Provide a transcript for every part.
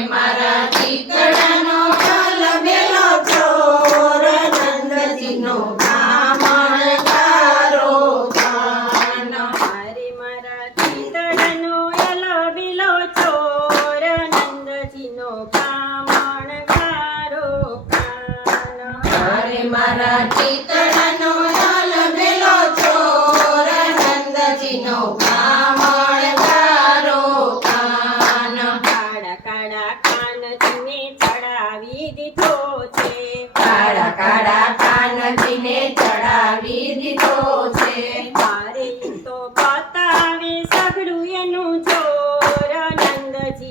Mara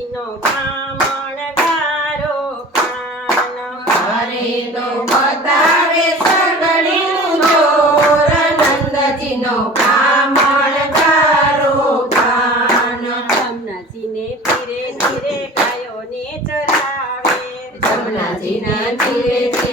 હરીનો બ્રાહ્મણ ગારો પાન હરીનો બતાવે સગડીનું જોર નંદજીનો બ્રાહ્મણ ગારો પાન જમનાજીને ધીરે ધીરે ગાયોને ધીરે ધીરે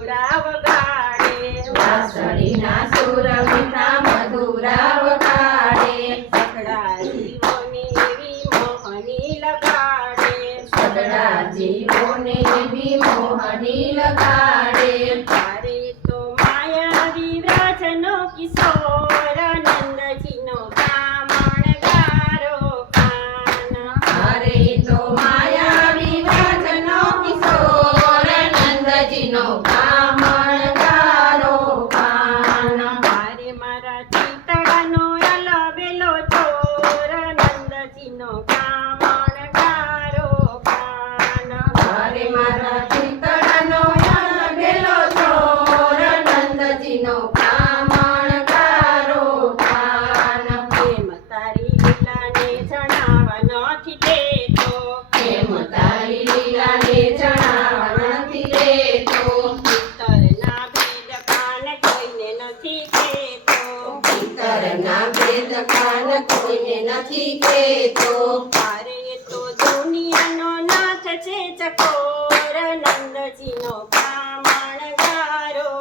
મધુરાવગાડે વાસળીના સુર મીઠા મધુરાવગાડે સકડા જીવોને એવી મોહની લગાડે. સકડા જીવોને એવી મોહની લગાડે. મારા ચિતડાનો અલબેલો ચોર. નંદજીનો નથી કેતો. મારે તો દુનિયાનો નાથ છે ચકોર નંદજીનો બ્રાહ્મણ ગારો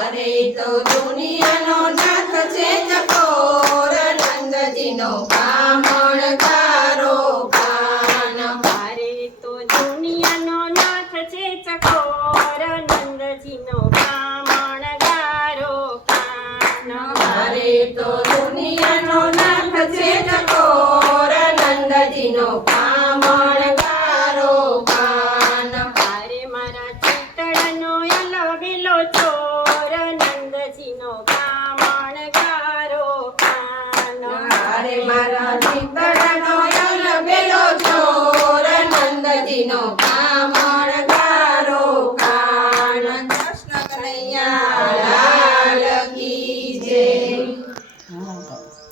અરે તો દુનિયાનો નાથ છે ચકોર નંદજીનો બ્રાહ્મણ. નો અલવેલો ચોર નંદજીનો બ્રાહ્મણ ગારો કાનો મારા